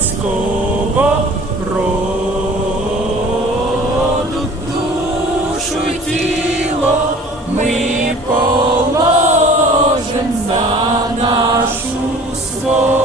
козацького роду душу й тіло ми положим за нашу свободу.